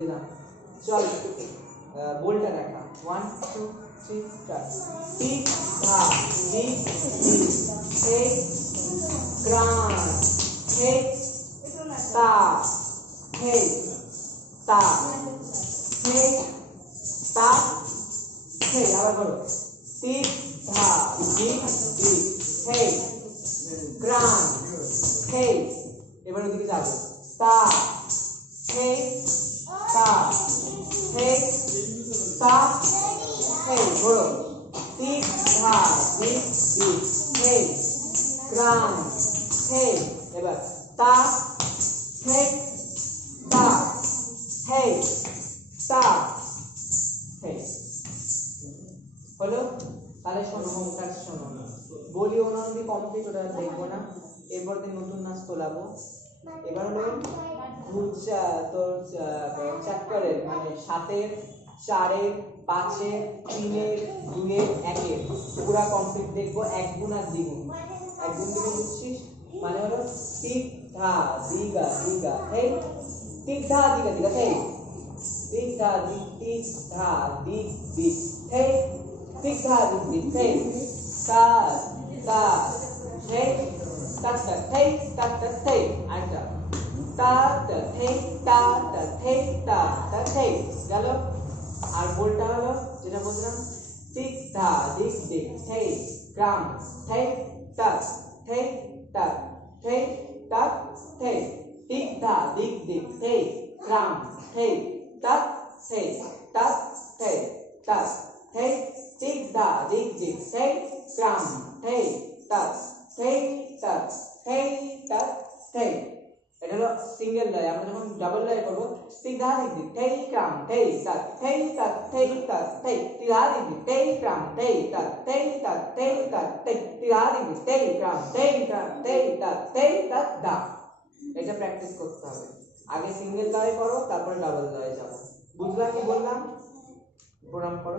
দিলাম। চল বলটা দেখা 1 2 3 4 টিক ধা দি হে গ্রান হে তা হে তা হে তা হে আবার বলো টিক ধা দি হে গ্রান হে এবার ওদিকে যাবে তা হে তা হে তা হে বলো টিক ধা দি হে গ্রান হে এবার তা হে তা হে তা হে হলো। তাহলে শোনো হোমওয়ার্ক শোনো, বলি অনুনদি কমপ্লিট ওটা দেখবো না, এরপর দিন নতুন নাচ তোলাবো। এবার হলো ঘুরছা তোর চ্যাপ্টারের মানে 7-এর 4-এর 5-এর 3-এর 2-এর 1-এর পুরো কমপ্লিট দেখবো। এক গুণ আর দ্বিগুণ, এক গুণ দ্বিগুণ বুঝছিস মানে হলো টিক ধা দিগা দিগা এই টিক ধা দিগা দিগা এই টিক ধা দি টিক ধা দিগ দিগ এই টিক ধা দিগ দিগ এই তা তা এই tak tak hey tak tak hey আচ্ছা তা তা hey তা তা hey তা তা hey গেল। আর বলটা হলো যেটা বললাম টিক ধা দিক দিক hey গ্রাম hey tak hey tak hey tak hey tick ধা দিক দিক hey গ্রাম hey tak hey tak hey tak hey tick ধা দিক দিক hey গ্রাম hey tak hey tak hey tak hey এটা হলো সিঙ্গেল লয়। আমরা যখন ডাবল লয় করব টিক ধা দিক দিক hey গ্রাম hey tak hey tak hey tak hey tick ধা দিক দিক hey গ্রাম hey tak hey tak hey tak hey tick ধা দিক দিক hey গ্রাম hey tak hey tak hey tak দা। এটা প্র্যাকটিস করতে হবে। আগে সিঙ্গেল লয় করো তারপর ডাবল লয় যাও। বুঝলা কি বললাম? প্রণাম করো।